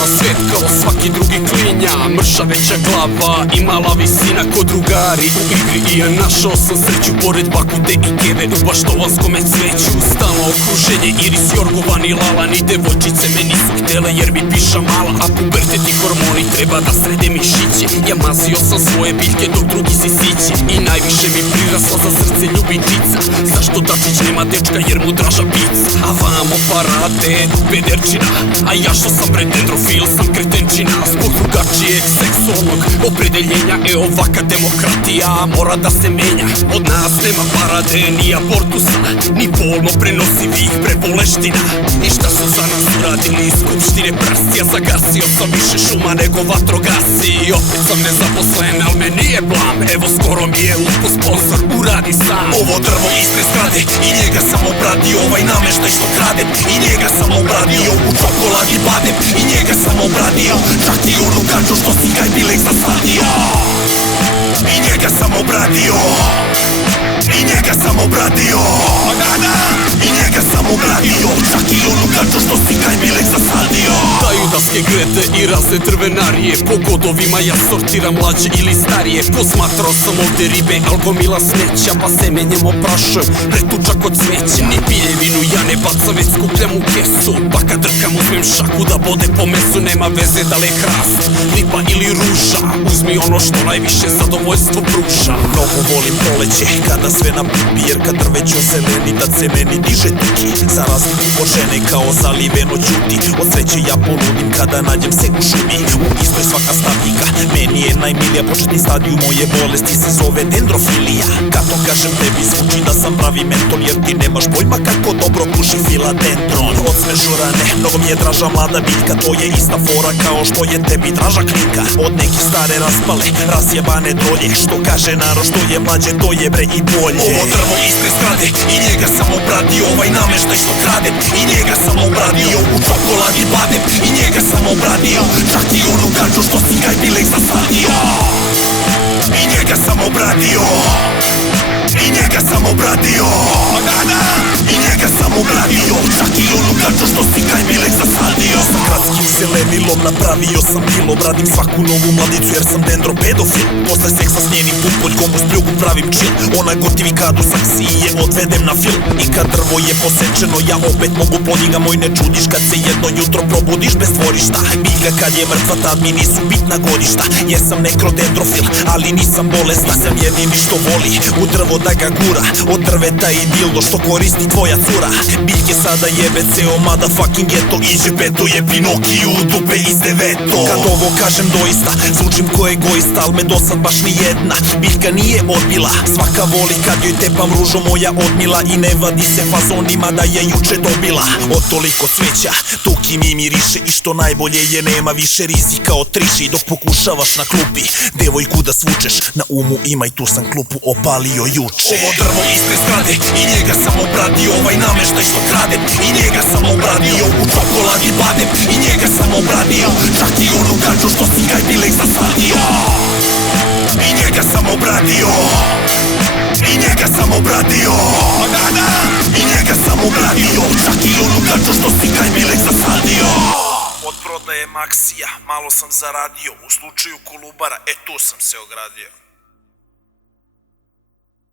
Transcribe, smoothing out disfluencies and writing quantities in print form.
na svet kao svaki drugi klinja. Mrša veća glava i mala visina ko drugari u igri. I ja našao sam sreću pored Bakude i Keve u baštovanskome cveću. Stalno okruženje, Iris, Jorgovan i Lala. Ni devojčice me nisu htele jer mi piša mala. A pubertet i hormoni treba da srede mišiće. Ja mazio sam svoje biljke dok drugi si siće. I najviše mi prirasla za srce ljubitica. Zašto Dačić nema dečka jer mu draža pica. A vamo parade, pederčina. A ja što sam bre dendrofil, sam kretenčina. Zbog drugačijeg seksualnog opredeljenja. Ovaka demokratija mora da se menja. Od nas nema parade, ni abortusa, ni polno prenosivih preboleština. I šta su za nas uradili iz skupštine prsti. Ja zagasio sam više šuma nego vatrogasi. I opet sam nezaposlen, al me nije blam. Evo skoro mi je upo sponsor, uradi sam. Ovo drvo ispred zgrade i njega sam obradio. Ovaj nameštaj što kradem i njega sam obradio. U čokolad i badem i njega sam obradio. Čak i onu ganđu što si kaj bilek zasadio. I njega sam obradio. I njega sam obradio. I njega sam obradio. Čak i onu ganđu što si kaj bilek zasadio. Daju daske grete i razne drvenarije. Po godovima ja sortiram mlađe ili starije. Posmatrao sam ovde ribe, algomila smeća. Pa semenjem oprašujem, pretučak od cveća. Ni piljevinu ja ne bacam, već skupljam u kesu. Pa kad drkam uzmem šaku da bode po mesu. Nema veze da li je hrast, lipa ili ruža. Uzmi ono što najviše zadovoljstvo pruža. Mnogo volim proleće, kada sve na pupi. Jer kad drveće ozeleni, da se meni diže tuki. Za razliku od žene kao zaliveno ćuti. Od sreće ja poludim kada nađem se u šumi. U istoj svaka stavljika, meni je najmilija. Početni stadiju moje bolesti se zove dendrofilija. Kad to kažem tebi zvuči da sam pravi mentor. Jer ti nemaš pojma kako dobro puši filadendron. Od smežurane, mnogo mi je draža mlada biljka. To je ista fora kao što je tebi draža klinka. Od neke stare raspale, razjebane drolje. Što kaže narod što je mlađe, to je bre i bolje. Ovo drvo ispred zgrade i njega sam obradio. Ovaj nameštaj što kradem i njega sam obradio. U čokolad i badem i njega sam obradio. Čak i onu ganđu što si kaj bilek zasadio. I njega sam obradio. I njega sam obradio. I njega sam obradio. Čak i onu ganđu što si kaj bilek zasadio. Sa gradskim zelenilom napravio sam pil. Obradim svaku novu mladicu jer sam dendropedofil. Posle seksa s njenim pupoljkom uz pljugu pravim chill. Ona gotivi kad u saksije odvedem na film. I kad drvo je posečeno ja opet mogu plodinga. Moj ne čudiš kad se jedno jutro probudiš bez tvorišta. Biljka kad je mrtva tad mi nisu bitna godišta. Jer sam nekrodendrofil ali nisam bolestan. Nisam jedini što voli u drvo da ga gura. Od drveta i dildo što koristi tvoja cura. Biljke sada jebe ceo motherfucking geto. Iđe peto je Pinokiju u dupe iz deveto. Kad ovo kažem doista zvučim ko egoista. Al me dosad baš ni jedna biljka nije odbila. Svaka voli kad joj tepam ružo moja odmila. I ne vadi se fazonima da je juče dobila. Od toliko cveća tuki mi miriše. I što najbolje je nema više rizika od triši. Dok pokušavaš na klupi devojku da svučeš, na umu imaj tu sam klupu opalio juče. Ovo drvo ispred zgrade i njega sam obradio. Ovaj nameštaj što kradem i njega sam obradio. U čokolad i badem i njega sam obradio. Čak i onu ganđu što si kaj bilek zasadio. I njega sam obradio. I njega sam obradio. I njega sam obradio. Čak i onu ganđu što si kaj bilek zasadio. Od prodaje Maksija malo sam zaradio. U slučaju Kolubara, tu sam se ogradio.